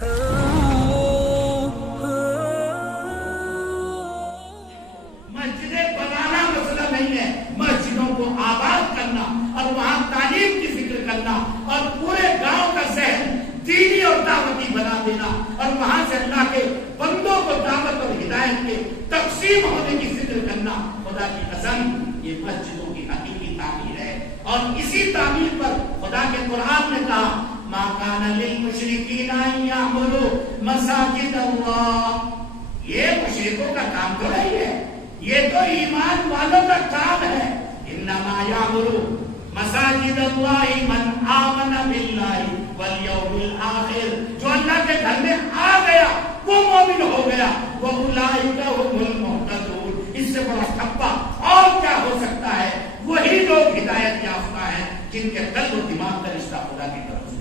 مسجدیں بنانا مسئلہ نہیں ہے، مسجدوں کو آباد کرنا اور وہاں تعلیم کی فکر کرنا اور پورے گاؤں کا ذہن دینی اور دعوتی بنا دینا اور وہاں سے اللہ کے بندوں کو دعوت اور ہدایت کے تقسیم ہونے کی فکر کرنا، خدا کی قسم یہ مسجدوں کی حقیقی تعمیر ہے۔ اور اسی تعمیر پر خدا کے قرآن نے کہا ما کان للمشرکین ان یعمروا مساجد اللہ، یہ مشرکوں کا کام تو نہیں ہے، یہ تو ایمان والوں کا کام ہے۔ انما یعمر مساجد اللہ من آمن باللہ والیوم الآخر، جو اللہ کے گھر میں آ گیا وہ مومن ہو گیا، وَأُولَٰئِكَ هُمُ الْمُهْتَدُونَ۔ اس سے بڑا ٹھپا اور کیا ہو سکتا ہے؟ وہی لوگ ہدایت یافتہ ہیں جن کے قلب و دماغ کا رشتہ خدا کی طرف سے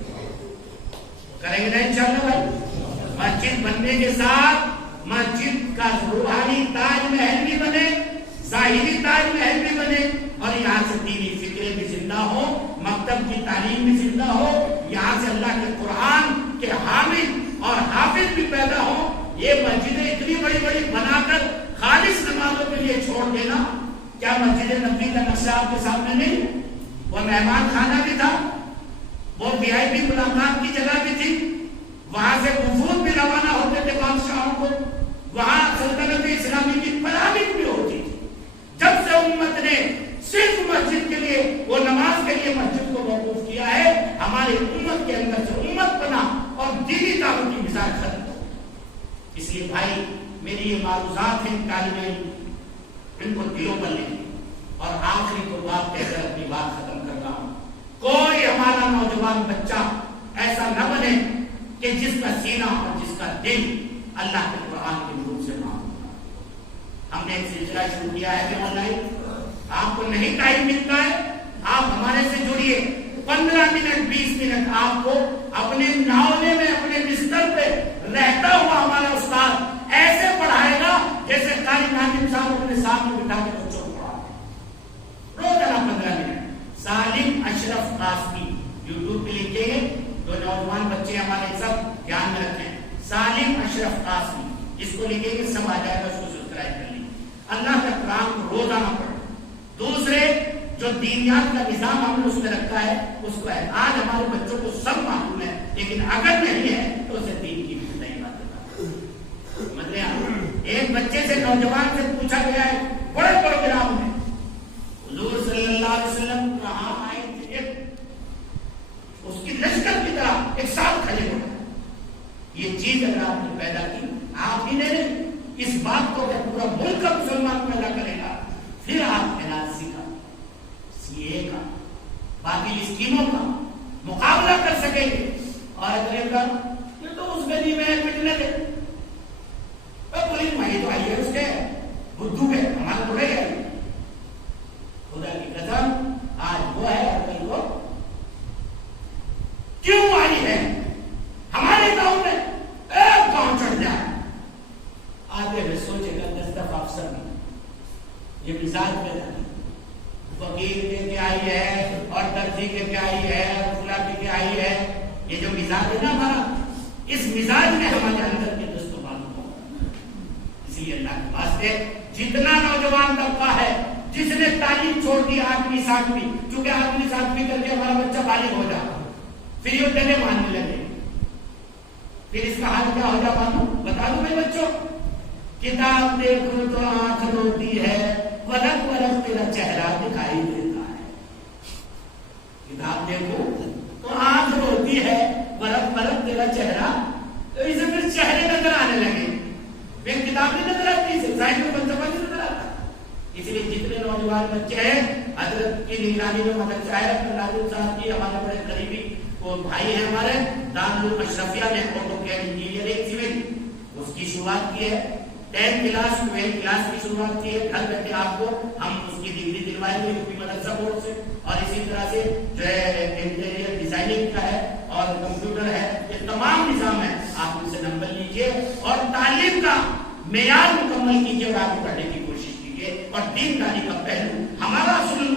کریں گے نا انشاءاللہ بھائی۔ مسجد بننے کے ساتھ مسجد کا روحانی تاج محل بھی بنے، ظاہری تاج محل بھی بنے، اور یہاں سے دینی فکریں بھی زندہ ہو، مکتب کی تعلیم بھی زندہ ہو، یہاں سے اللہ کے قرآن کے حامل اور حافظ بھی پیدا ہو۔ یہ مسجدیں اتنی بڑی بڑی بنا کر خالص نمازوں کے لیے چھوڑ دینا، کیا مسجد نبوی کا نقشہ آپ کے سامنے نہیں؟ وہ مہمان خانہ بھی تھا، وہ VIP ملاقات کی جگہ بھی تھی، وہاں سے وفود بھی روانہ ہوتے تھے بادشاہوں کو، وہاں سلطنت اسلامی کی پلاننگ بھی ہوتی تھی۔ جب سے امت نے صرف مسجد کے لیے، وہ نماز کے لیے مسجد کو موقوف کیا ہے، ہماری امت کے اندر سے امت بنا اور دینی دعوت کی مثال ختم ہو۔ اس لیے بھائی میری یہ معروضات ہیں طالب علم، ان کو دلوں پر لیں، اور آخری کو بات کہہ کر اپنی بات ختم کر رہا ہوں۔ کوئی ہمارا نوجوان بچہ ایسا نہ بنے کہ جس کا سینہ اور جس کا دل اللہ کے قرآن کے نور سے معمور ہو۔ ہم نے ایک سلسلہ شروع کیا ہے کہ آن لائن آپ کو نہیں ٹائم ملتا ہے، آپ ہمارے سے جڑیے، 15 منٹ 20 منٹ آپ کو اپنے ناولے میں اپنے بستر پہ رہتا ہوا ہمارا استاد ایسے پڑھائے گا جیسے قاری ناظم صاحب اپنے سامنے بٹھا کے بچوں کو پڑھاتے ہیں۔ روزانہ 15 منٹ۔ سالم اشرف قاسمی یوٹیوب پہ لکھیں گے، جو نوجوان بچے ہمارے سب دھیان میں رکھیں، سالم اشرف قاسمی، اس کو لکھیں گے سب آ جائے گا، اس کو سبسکرائب کر لیجیے۔ اللہ کا کلام کو روزانہ پڑھیں۔ دوسرے جو دینیات کا نظام ہم نے اس میں رکھا ہے اس کو ہے، آج ہمارے بچوں کو سب معلوم ہے، لیکن اگر نہیں ہے تو اسے دین کی بھی نہیں بات بتا۔ مطلب ایک بچے سے نوجوان سے پوچھا گیا ہے بڑے پروگرام میں، حضور صلی اللہ علیہ وسلم کہاں آئے تھے، اس کی لشکر کی طرح ایک ساتھ کھڑے ہو گئے۔ یہ چیز اگر آپ نے پیدا کی، آپ ہی نے اس بات کو کہ پورا ملک کا مسلمان پیدا کرے گا، پھر آپ NRC کا، CA کا، باقی اسکیموں کا مقابلہ کر سکیں گے۔ اور اگر یہ تو اس گلی میں پٹنے دے، پولیس وہی تو آئی ہے اس کے بدھو کے، ہمارا تو رہے گا۔ خدا کی قسم آج وہ ہے اور کل کو کیوں آئی ہے؟ ہمارے گاؤں میں ایک گاؤں چڑھ جائے، آتے ہوئے سوچے گا 10 دفعہ افسر میں یہ مزاج پیدا ہے، فقیر کے کیا آئی ہے اور درجی کے کیا آئی ہے اور فلاں کے آئی ہے، یہ جو مزاج ہے نا ہمارا، اس مزاج میں ہمارے اندر کے دست و معلوم ہو۔ اس لیے اللہ کے واسطے جتنا نوجوان طبقہ ہے جس نے تعلیم چھوڑ دی 8ویں 7ویں، چونکہ 8ویں 7ویں کر کے ہمارا بچہ بالغ ہو جاتا، پھر یہ ڈلے ماننے لگے، پھر اس کا حال کیا ہو جا معلوم بتا دوں میں بچوں، کتاب دیکھو تو آنکھ روتی ہے، ورق ورق تیرا چہرہ دکھائی دیتا ہے۔ کتاب دیکھو تو آنکھ روتی ہے، ورق ورق تیرا چہرہ، تو اسے پھر چہرے نظر آنے لگے، پھر کتاب نہیں نظر آتی، ظاہر میں فلسفہ نہیں نظر آتا۔ اس لیے جتنے نوجوان بچے ہیں حضرت کی نگرانی میں مدرسہ ہے، ناظم صاحب کی ہمارے بڑے قریبی وہ بھائی ہیں ہمارے، دارالعلوم اشرفیہ نے آٹو کیڈ انجینئرنگ سول اس کی شروعات کی ہے، 10 کلاس 12 کلاس کی شروعات کی ہے، گھر بیٹھے آپ کو ہم اس کی ڈگری دلوائیں گے یوپی مدرسہ بورڈ سے، اور اسی طرح سے جو ہے انٹیریئر ڈیزائننگ کا ہے اور کمپیوٹر ہے، یہ تمام نظام ہے، آپ ان سے نمبر لیجئے اور تعلیم کا معیار مکمل کیجئے اور آگے بڑھنے کی کوشش کیجئے، اور دینداری کا پہلو ہمارا اصول